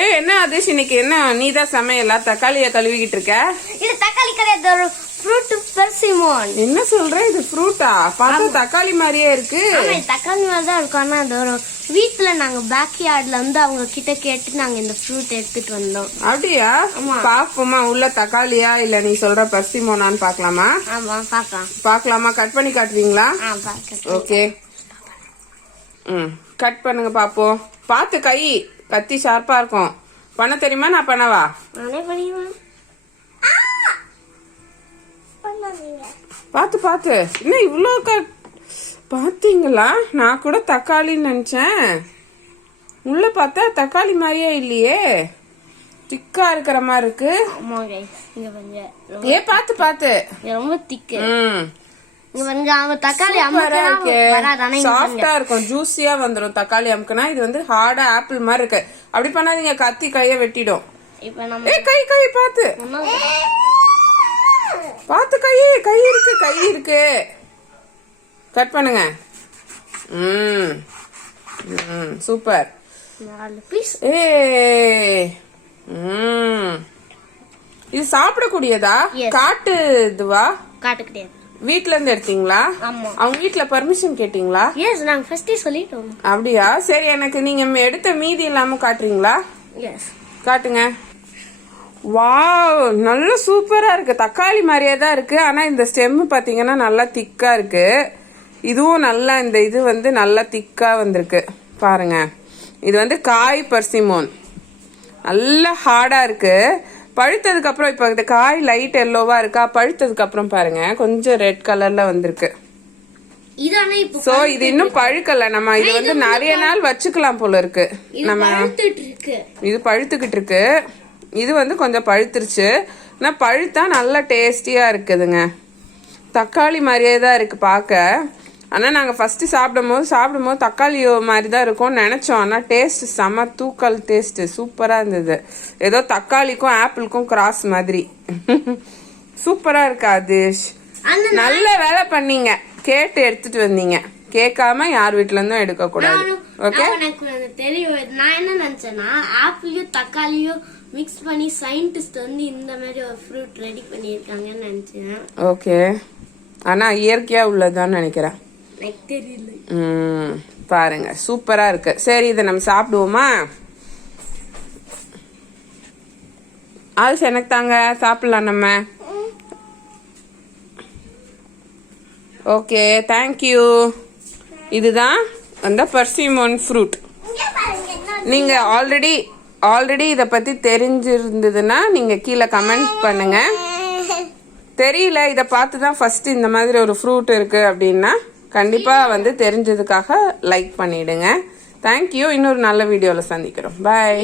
ஏய் என்ன ஆதிஷ் இன்னைக்கு என்ன நீதான் சமையலா தக்காளியை கழுவிக்கிட்டு இருக்க? இது தக்காளி கிடையாது, ஒரு ஃப்ரூட் பெர்சிமோன். என்ன சொல்ற, இது ஃப்ரூட்டா? பார்த்தா தக்காளி மாதிரியே இருக்கு. ஆமா தக்காளி மாதிரி தான் இருக்கும். ஆனா அது ஒரு வீட்ல நாங்க பேக் யார்ட்ல வந்து அவங்க கிட்ட கேட்டு நாங்க இந்த ஃப்ரூட் எடுத்துட்டு வந்தோம். அப்படியா? பாப்போமா உள்ள தக்காளியா இல்ல நீ சொல்ற பெர்சிமோனான்னு பாக்கலாமா? ஆமா பாக்கலாம். பாக்கலாமா? கட் பண்ணி காட்டுவீங்களா? ஓகே கட் பண்ணுங்க பாப்போம். பாத்து கை கத்தி ஷார்ப்பா இருக்கும். பண்ண தெரியுமா? நான் பண்ணவா? நானே பண்ணுவேன். பாத்து பாத்து என்ன இவ்ளோ பாத்தீங்களா? நான் கூட தக்காளின்னு நினைச்சேன். உள்ள பார்த்தா தக்காளி மாதிரியே இல்லையே, திக்கா இருக்கிற மாதிரி இருக்கு. ஏ பாத்து பாத்து ரொம்ப திக்கு. சாஃப்டா இருக்கும், ஜூசியா வந்துரும் தக்காளி அமுக்குனா. இது வந்து ஹார்டா ஆப்பிள் மாதிரி இருக்கு. அப்படி பண்ணாதீங்க, கத்தி கைய வெட்டிடும். கை கை பாத்து பாத்து கை கை இருக்கு கை இருக்கு. கட் பண்ணுங்க. சூப்பர். ஏ இது சாப்பிடக்கூடியதா? காட்டு இதுவா? காட்டு கிடையாது. வீட்ல இருந்து எடுத்தீங்களா? அவங்க வீட்ல பர்மிஷன் கேட்டீங்களா? எஸ், நாங்க ஃபர்ஸ்டே சொல்லிட்டோம். அப்படியா? சரி, எனக்கு நீங்க எடுத்த மீதி இல்லாம காட்டுறீங்களா? எஸ் காட்டுங்க. வாவ், நல்ல சூப்பரா இருக்கு. தக்காளி மாதிரியே தான் இருக்கு. ஆனா இந்த ஸ்டெம் பாத்தீங்கன்னா நல்லா திக்கா இருக்கு. இதுவும் நல்லா இந்த இது வந்து நல்லா திக்கா வந்திருக்கு பாருங்க. இது வந்து காய் பர்சிமோன், நல்லா ஹார்டா இருக்கு. பழுத்ததுக்கு அப்புறம் இப்ப இந்த காய் லைட் எல்லோவா இருக்கா, பழுத்ததுக்கு அப்புறம் பாருங்க கொஞ்சம் ரெட் கலர்ல வந்திருக்கு. சோ இது இன்னும் பழுக்கல. நம்ம இது வந்து நிறைய நாள் வச்சுக்கலாம் போல இருக்கு. நம்ம இது பழுத்துக்கிட்டு இருக்கு. இது வந்து கொஞ்சம் பழுத்துருச்சு. ஆனா பழுத்தா நல்லா டேஸ்டியா இருக்குதுங்க. தக்காளி மாதிரியே தான் இருக்கு பார்க்க. ஆனா நாங்க ஃபர்ஸ்ட் சாப்பிடும் போது தக்காளி மாதிரி தான் இருக்கும் நினைச்சோம். ஆனா டேஸ்ட் செம தூக்கல் டேஸ்ட், சூப்பரா இருந்தது. ஏதோ தக்காளிக்கும் ஆப்பிளுக்கும் கிராஸ் மாதிரி. சூப்பரா இருக்கு ஆதிஷ். நல்ல வேலை பண்ணீங்க, கேட்டு எடுத்துட்டு வந்தீங்க. கேட்காம யார் வீட்ல இருந்தும் எடுக்க கூடாது. ஓகே, எனக்கு தெரியும். நான் என்ன நினைச்சேன்னா ஆப்பிளையும் தக்காளியும் மிக்ஸ் பண்ணி சயின்டிஸ்ட் வந்து இந்த மாதிரி ஒரு ஃப்ரூட் ரெடி பண்ணிருக்காங்கன்னு நினைச்சேன். ஓகே, ஆனா இயற்கையா உள்ளதான்னு நினைக்கிறேன். தெரியல. பாருங்க சூப்பரா இருக்கு. சரி, இதை நம்ம சாப்பிடுவோமா? ஆதிஷ் எனக்கு தாங்க, சாப்பிடலாம் நம்ம. Okay, thank you. இதுதான் அந்த பர்சிமோன் ஃப்ரூட். நீங்க ஆல்ரெடி இதை பத்தி தெரிஞ்சிருந்ததுன்னா நீங்க கீழே கமெண்ட் பண்ணுங்க. தெரியல, இதை பார்த்து தான் ஃபர்ஸ்ட் இந்த மாதிரி ஒரு ஃப்ரூட் இருக்கு அப்படின்னா கண்டிப்பா வந்து தெரிஞ்சதுக்காக லைக் பண்ணிடுங்க. தேங்க்யூ. இன்னொரு நல்ல வீடியோல சந்திக்கிறோம். பாய்.